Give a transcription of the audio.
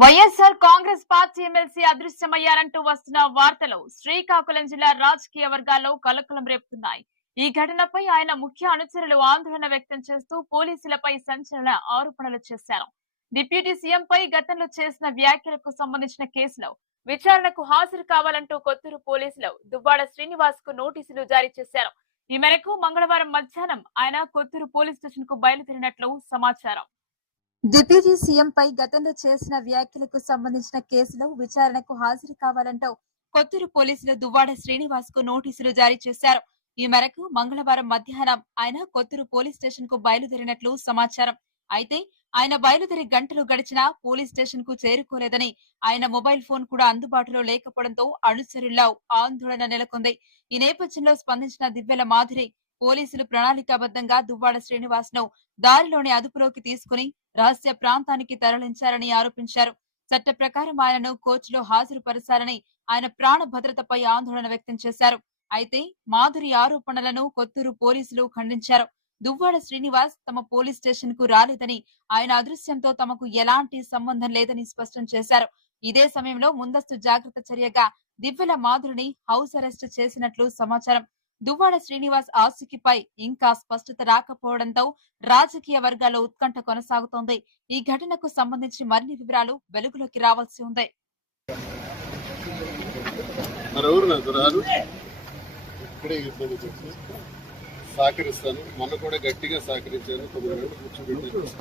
YSR Congress party MLC అదృశ్యమయ్యారంటూ వస్తున్న వార్తలు శ్రీకాకుళం జిల్లా రాజకీయ వర్గాల్లో కలకలం రేపుతున్నాయి. ఈ ఘటనపై ఆయన ముఖ్య అనుచరులు ఆందోళన వ్యక్తం చేస్తూ పోలీసులపై సంచలన ఆరోపణలు చేశారు. డిప్యూటీ సీఎంపై గతంలో చేసిన వ్యాఖ్యలకు సంబంధించిన కేసులో విచారణకు హాజరు కావాలంటూ కొత్తూరు పోలీసులు దువ్వాడ శ్రీనివాస్ కు నోటీసులు జారీ చేశారు. ఈ మేరకు మంగళవారం మధ్యాహ్నం ఆయన కొత్తూరు పోలీస్ స్టేషన్ కు బయలుదేరినట్లు సమాచారం. డిప్యూటీ సీఎంపై గతంలో చేసిన వ్యాఖ్యలకు సంబంధించిన కేసులో విచారణకు హాజరు కావాలంటూ కొత్తూరు పోలీసులు దువ్వాడ శ్రీనివాస్ కు నోటీసులు జారీ చేశారు. ఈ మేరకు మంగళవారం మధ్యాహ్నం ఆయన కొత్తూరు పోలీస్ స్టేషన్ కు బయలుదేరినట్లు సమాచారం. అయితే ఆయన బయలుదేరి గంటలు గడిచినా పోలీస్ స్టేషన్ కు చేరుకోలేదని, ఆయన మొబైల్ ఫోన్ కూడా అందుబాటులో లేకపోవడంతో అనుచరుల్లో ఆందోళన నెలకొంది. ఈ నేపథ్యంలో స్పందించిన దివ్వెల మాధురి పోలీసులు ప్రణాళికాబద్దంగా దువ్వాడ శ్రీనివాస్ ను దారిలోని అదుపులోకి తీసుకుని రహస్య ప్రాంతానికి తరలించారని ఆరోపించారు. చట్ట ప్రకారం ఆయనను కోర్టులో హాజరుపరచాలని ఆయన ప్రాణ భద్రతపై ఆందోళన వ్యక్తం చేశారు. అయితే మాధురి ఆరోపణలను కొత్తూరు పోలీసులు ఖండించారు. దువ్వాడ శ్రీనివాస్ తమ పోలీస్ స్టేషన్ కు రాలేదని, ఆయన అదృశ్యంతో తమకు ఎలాంటి సంబంధం లేదని స్పష్టం చేశారు. ఇదే సమయంలో ముందస్తు జాగ్రత్త చర్యగా దివ్వెల మాధురిని హౌస్ అరెస్ట్ చేసినట్లు సమాచారం. దువ్వాడ శ్రీనివాస్ ఆచూకీపై ఇంకా స్పష్టత రాకపోవడంతో రాజకీయ వర్గాల్లో ఉత్కంఠ కొనసాగుతోంది. ఈ ఘటనకు సంబంధించి మరిన్ని వివరాలు వెలుగులోకి రావాల్సి ఉంది. సహకరిస్తాను. మొన్న కూడా గట్టిగా సహకరించాను. 9 గంటలు కూర్చోబెట్టాను.